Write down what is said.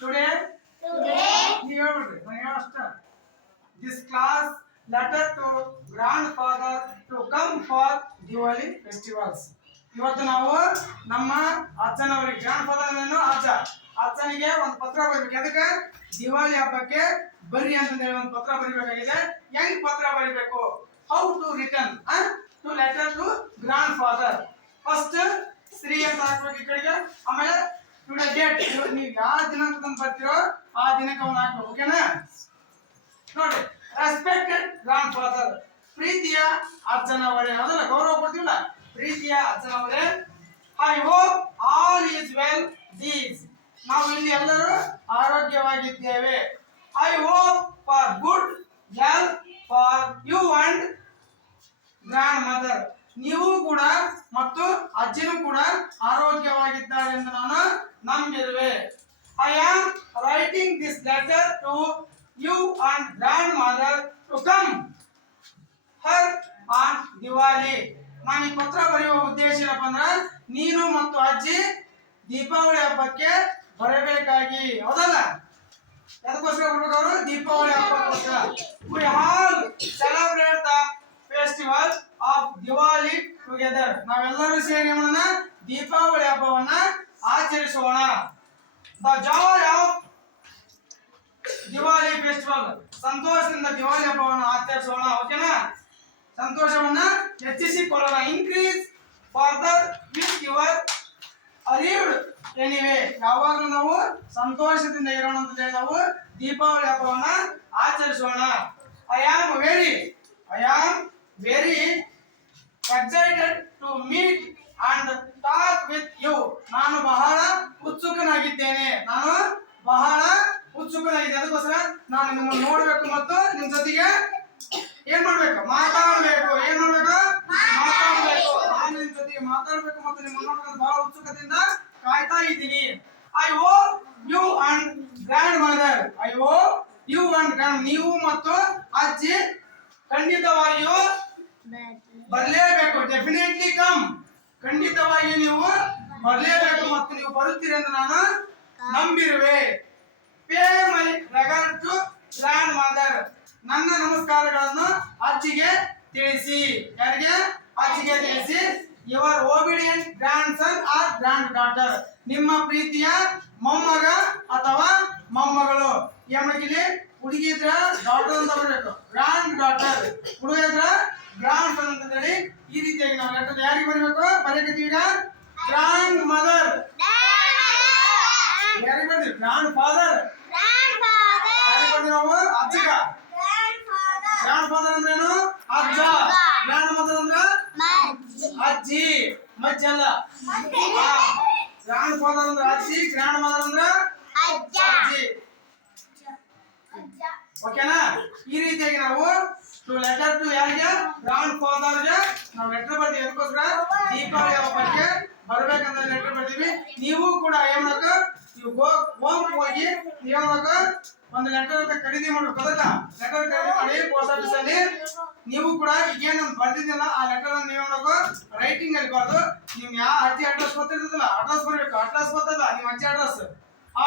Today ನೀವು ಹೇಳ್ಬಿಡ್ರಿ ನಾನು ಹೇಳೋ ಅಷ್ಟ. This class letter to grandfather to come for Diwali festivals ಇವತ್ತು ನಾವು ನಮ್ಮ ಅಜ್ಜನವರಿಗೆ ಗ್ರಾಂಡ್ ಫಾದರ್ ಏನು ಅಜ್ಜ. ಅಜ್ಜನಿಗೆ ಒಂದು ಪತ್ರ ಬರಬೇಕು. ಅದಕ್ಕೆ ದಿವಾಲಿ ಹಬ್ಬಕ್ಕೆ ಬರ್ರಿ ಹೇಳಿ ಒಂದು ಪತ್ರ ಬರಿಬೇಕಾಗಿದೆ. ಹೆಂಗ್ ಪತ್ರ ಬರಿಬೇಕು? How to return to letter to grandfather first ಸ್ತ್ರೀ ಅಂತ ಹಾಕ್ಬೇಕು ಈ ಕಡೆಗೆ. ಆಮೇಲೆ ಟುಡೇ ಡೇಟ್ ನೀವು ಯಾವ ದಿನಾಂಕ ಬರ್ತೀರೋ ಆ ದಿನಕ್ಕೆ ಅವನು ಹಾಕ್ಬೇಕು ಓಕೆನಾ ನೋಡಿ ರೆಸ್ಪೆಕ್ಟೆಡ್ ಗ್ರಾಂಡ್ ಫಾದರ್ ಪ್ರೀತಿಯ ಅರ್ಚನ ಅವರೇ ಅದನ್ನ ಗೌರವ ಕೊಡ್ತೀವಲ್ಲ ಪ್ರೀತಿಯ ಅವರೇ I hope all is well these ನಾವು ಇಲ್ಲಿ ಎಲ್ಲರೂ ಆರೋಗ್ಯವಾಗಿದ್ದೇವೆ. I hope for good health for you and grandmother ನೀವು ಕೂಡ ಮತ್ತು ಅಜ್ಜಿನೂ ಕೂಡ ಆರೋಗ್ಯವಾಗಿದ್ದಾರೆ ಎಂದು ನಾನು ನಂಬಿರುವೆ I am writing this letter to you and grandmother to to come her Diwali. ನಾನು ಈ ಪತ್ರ ಬರೆಯುವ ಉದ್ದೇಶ ಏನಪ್ಪ ನೀನು ಮತ್ತು ಅಜ್ಜಿ ದೀಪಾವಳಿ ಹಬ್ಬಕ್ಕೆ ಬರಬೇಕಾಗಿ. ಹೌದಲ್ಲ? ಅದಕ್ಕೋಸ್ಕರ ಬರ್ಬೇಕು ಅವರು Deepavali ಹಬ್ಬಕ್ಕೋಸ್ಕರ. We all celebrate the festival of Diwali together ನಾವೆಲ್ಲರೂ ಸೇರಿ ಮಾಡೋಣ, ದೀಪಾವಳಿ ಹಬ್ಬವನ್ನ ಆಚರಿಸೋಣ the joy of Diwali festival ಸಂತೋಷದಿಂದ ದಿವಾಲಿ ಹಬ್ಬವನ್ನು ಆಚರಿಸೋಣ ಓಕೆನಾ ಸಂತೋಷವನ್ನ ಹೆಚ್ಚಿಸಿಕೊಳ್ಳೋಣ increase further with your arrived anyway ಯಾವಾಗಲೂ ನಾವು ಸಂತೋಷದಿಂದ ಇರೋಣ ಅಂತ ಹೇಳಿ ನಾವು ದೀಪಾವಳಿ ಹಬ್ಬವನ್ನ ಆಚರಿಸೋಣ I am very I am very excited to meet and talk with you ನಾನು ಬಹಳ ಉತ್ಸುಕನಾಗಿದ್ದೇನೆ ನಾನು ಬಹಳ ಉತ್ಸುಕನಾಗಿದ್ದೆ. ಅದಕ್ಕೋಸ್ಕರ ನಾನು ನಿಮ್ಮನ್ನು ನೋಡಬೇಕು ಮತ್ತು ನಿಮ್ಮ ಜೊತೆಗೆ ಏನ್ ಮಾಡ್ಬೇಕು? ಮಾತಾಡ್ಬೇಕು. ಏನ್ ಮಾಡ್ಬೇಕು? ಮಾತಾಡ್ಬೇಕು. ನಾನು ನಿಮ್ ಜೊತೆಗೆ ಮಾತಾಡ್ಬೇಕು ಮತ್ತು ನಿಮ್ಮನ್ನು ನೋಡ್ಕೊಂಡು ಬಹಳ ಉತ್ಸುಕದಿಂದ ಕಾಯ್ತಾ ಇದ್ದೀನಿ. I owe you and grandmother I owe you and grand ನೀವು ಮತ್ತು ಅಜ್ಜಿ ಖಂಡಿತವಾಗಿಯೂ ಬರಲೇಬೇಕು. ಡೆಫಿನೆಟ್ಲಿ ಕಮ್ ಖಂಡಿತವಾಗಿ ನೀವು ಬರಲೇಬೇಕು ಮತ್ತು ನೀವು ಬರುತ್ತೀರಿ ಎಂದು ನಾನು ನಂಬಿರುವೆ. Pay my regards to grandmother, ನನ್ನ ನಮಸ್ಕಾರಗಳನ್ನು ಅಜ್ಜಿಗೆ ತಿಳಿಸಿ. ಯಾರಿಗೆ? ಅಜ್ಜಿಗೆ ತಿಳಿಸಿ. Your obedient grandson or granddaughter ನಿಮ್ಮ ಪ್ರೀತಿಯ ಮೊಮ್ಮಗ ಅಥವಾ ಮೊಮ್ಮಗಳು. ಏಮಕಿಲಿ ಹುಡುಗಿ ಇದ್ರ ಡಾಟರ್ ಅಂತ ಬರಬೇಕು. ಗ್ರ್ಯಾಂಡ್ ಡಾಟರ್ ಹುಡುಗ ಇದ್ರ ಗ್ರ್ಯಾಂಡ್ ಸನ್ ಅಂತ ಹೇಳಿ ಈ ರೀತಿಯಾಗಿ ನಾವು ಲೆಟರ್ ಯಾರಿಗೆ ಬರಬೇಕು? ಬರೀತೀವಿ ಗ್ರ್ಯಾಂಡ್ ಮದರ್ ಬರ್ತೀವಿ ಗ್ರ್ಯಾಂಡ್ ಫಾದರ್ ನಾವು? ಅಜ್ಜಿಗ. ಗ್ರ್ಯಾಂಡ್ ಫಾದರ್ ಅಂದ್ರೇನು? ಅಜ್ಜ. ಗ್ರ್ಯಾಂಡ್ ಮದರ್ ಅಂದ್ರ ಅಜ್ಜಿ. ಮಜ್ಜಲ್ಲ ಗ್ರ್ಯಾಂಡ್ ಫಾದರ್ ಅಂದ್ರ ಅಜ್ಜಿ ಗ್ರ್ಯಾಂಡ್ ಮದರ್ ಅಂದ್ರ ಅಜ್ಜಿ. ಓಕೆನಾ ಈ ರೀತಿಯಾಗಿ ನಾವು ಟು ಲೆಟರ್ ಟು ಯಾರಿಗೆ? ಗ್ರಾಂಡ್ ಫಾದರ್ಗೆ ನಾವು ಲೆಟರ್ ಬರ್ತೀವಿ. ಅದಕ್ಕೋಸ್ಕರ ದೀಪಾವಳಿ ಹಬ್ಬಕ್ಕೆ ಬರ್ಬೇಕಂತ ಲೆಟರ್ ಬರ್ತೀವಿ. ನೀವು ಕೂಡ ಏನ್ ಮಾಡಬೇಕು ನೀವು ಹೋಗ್ ಹೋಗಿ ನೀವು ಏನ್ ಮಾಡ್ಬೇಕು ಒಂದು ಲೆಟರ್ ಖರೀದಿ ಮಾಡ್ಬೇಕು ಲೆಟರ್ ಖರೀದಿ ಮಾಡಿ ಪೋಸ್ಟ್ ಆಫೀಸ್ ನೀವು ಕೂಡ ಈಗೇನು ಬರ್ದಿದ್ದಲ್ಲ ಆ ಲೆಟರ್ ನೀವು ರೈಟಿಂಗ್ ಅಲ್ಲಿ ಬರ್ದು ನಿಮ್ ಯಾವ ಅಜ್ಜಿ ಅಡ್ರೆಸ್ ಗೊತ್ತಿರ್ತದಲ್ಲ? ಅಡ್ರೆಸ್ ಬರ್ಬೇಕು. ಅಡ್ರೆಸ್ ಗೊತ್ತಲ್ಲ? ನಿಮ್ಮ ಅಜ್ಜಿ ಅಡ್ರೆಸ್